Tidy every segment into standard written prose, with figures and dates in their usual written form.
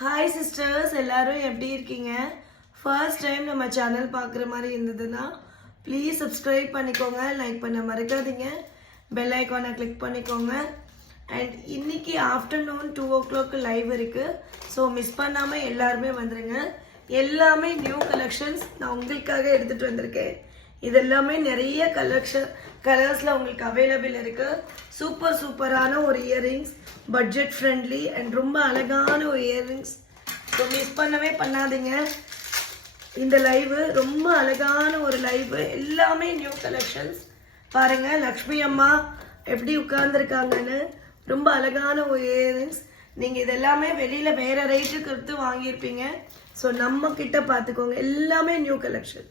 Hi sisters, எல்லாரும் எப்படி இருக்கீங்க? ஃபர்ஸ்ட் டைம் நம்ம சேனல் பார்க்குற மாதிரி இருந்ததுன்னா ப்ளீஸ் சப்ஸ்கிரைப் பண்ணிக்கோங்க, லைக் பண்ண மறக்காதீங்க, பெல் ஐக்கானை கிளிக் பண்ணிக்கோங்க. அண்ட் இன்னைக்கு ஆஃப்டர்நூன் 2 o'clock லைவ் இருக்குது. ஸோ மிஸ் பண்ணாமல் எல்லாருமே வந்துடுங்க. எல்லாமே நியூ கலெக்ஷன்ஸ் நான் உங்களுக்காக எடுத்துகிட்டு வந்திருக்கேன். இது எல்லாமே நிறைய கலர்ஸில் உங்களுக்கு அவைலபிள் இருக்குது. சூப்பரான ஒரு இயரிங்ஸ், பட்ஜெட் ஃப்ரெண்ட்லி அண்ட் ரொம்ப அழகான ஒரு இயரிங்ஸ். ஸோ மிஸ் பண்ணவே பண்ணாதீங்க. இந்த லைவு ரொம்ப அழகான ஒரு லைவு, எல்லாமே நியூ கலெக்ஷன்ஸ். பாருங்கள் லக்ஷ்மி அம்மா எப்படி உட்கார்ந்துருக்காங்கன்னு. ரொம்ப அழகான ஒரு இயரிங்ஸ். நீங்கள் இதெல்லாமே வெளியில் வேறு ரேட்டுக்கு எடுத்து வாங்கியிருப்பீங்க. ஸோ நம்ம கிட்ட பார்த்துக்கோங்க, எல்லாமே நியூ கலெக்ஷன்.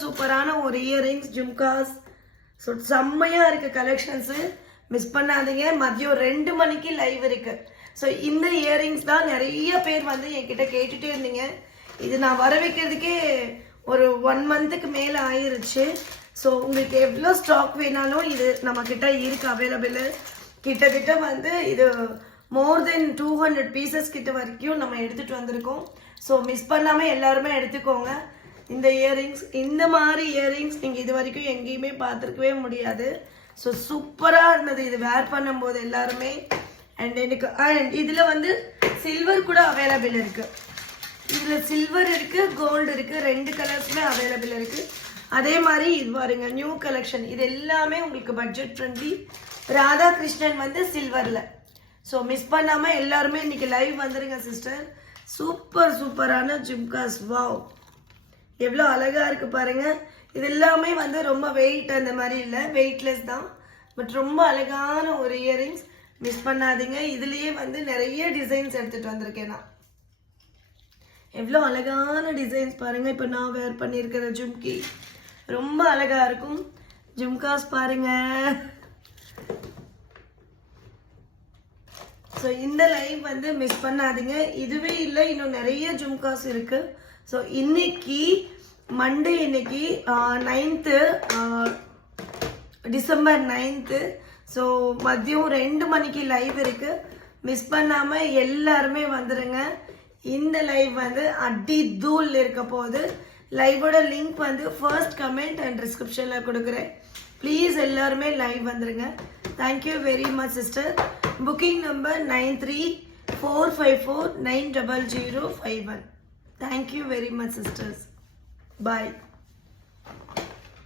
சூப்பரான ஒரு இயரிங்ஸ், ஜும்காஸ். ஸோ செம்மையாக இருக்குது கலெக்ஷன்ஸு. மிஸ் பண்ணாதீங்க. மதியம் 2 மணிக்கு லைவ் இருக்கு. ஸோ இந்த இயரிங்ஸ் தான் நிறைய பேர் வந்து என்கிட்ட கேட்டுகிட்டே இருந்தீங்க. இது நான் வர வைக்கிறதுக்கே ஒரு 1 monthக்கு மேலே ஆயிருச்சு. ஸோ உங்களுக்கு எவ்வளோ ஸ்டாக் வேணாலும் இது நம்ம கிட்ட இருக்கு அவைலபிள். கிட்டத்தட்ட வந்து இது மோர் தென் 200 பீசஸ் கிட்ட வரைக்கும் நம்ம எடுத்துகிட்டு வந்திருக்கோம். ஸோ மிஸ் பண்ணாமல் எல்லாருமே எடுத்துக்கோங்க. இந்த இயரிங்ஸ், இந்த மாதிரி இயரிங்ஸ் நீங்கள் இது வரைக்கும் எங்கேயுமே பார்த்துருக்கவே முடியாது. ஸோ சூப்பராக இருந்தது இது வேர் பண்ணும்போது எல்லாருமே. அண்ட் இதில் வந்து சில்வர் கூட அவைலபிள் இருக்குது. இதில் சில்வர் இருக்குது, கோல்டு இருக்குது, 2 கலர்ஸுமே அவைலபிள் இருக்குது. அதே மாதிரி இது பாருங்க, நியூ கலெக்ஷன். இது எல்லாமே உங்களுக்கு பட்ஜெட் ஃப்ரெண்ட்லி. ராதாகிருஷ்ணன் வந்து சில்வரில். ஸோ மிஸ் பண்ணாமல் எல்லாருமே இன்னைக்கு லைவ் வந்துடுங்க சிஸ்டர். சூப்பரான ஜும்காஸ். வாவ், எவ்வளோ அழகாக இருக்குது பாருங்கள். இது எல்லாமே வந்து ரொம்ப வெயிட் அந்த மாதிரி இல்லை, வெயிட்லெஸ் தான். பட் ரொம்ப அழகான ஒரு இயரிங்ஸ். மிஸ் பண்ணாதீங்க. இதுலேயே வந்து நிறைய டிசைன்ஸ் எடுத்துகிட்டு வந்திருக்கேன் நான். எவ்வளோ அழகான டிசைன்ஸ் பாருங்கள். இப்போ நான் வேர் பண்ணியிருக்கிற ஜும்கி ரொம்ப அழகாக இருக்கும். ஜும்காஸ் பாருங்கள். ஸோ இந்த லைவ் வந்து மிஸ் பண்ணாதீங்க. இதுவே இல்லை, இன்னும் நிறைய ஜும்காஸ் இருக்குது. ஸோ இன்னைக்கு மண்டே, இன்னைக்கு 9th டிசம்பர் 9th. ஸோ மதியம் 2 மணிக்கு லைவ் இருக்குது. மிஸ் பண்ணாமல் எல்லாருமே வந்துடுங்க. இந்த லைவ் வந்து அடி தூள் இருக்க போகுது. லைவோட லிங்க் வந்து ஃபர்ஸ்ட் கமெண்ட் அண்ட் டிஸ்கிரிப்ஷனில் கொடுக்குறேன். ப்ளீஸ் எல்லாருமே லைவ் வந்துடுங்க. Thank you very much sister. Booking number 9345490051. Thank you very much sisters. Bye.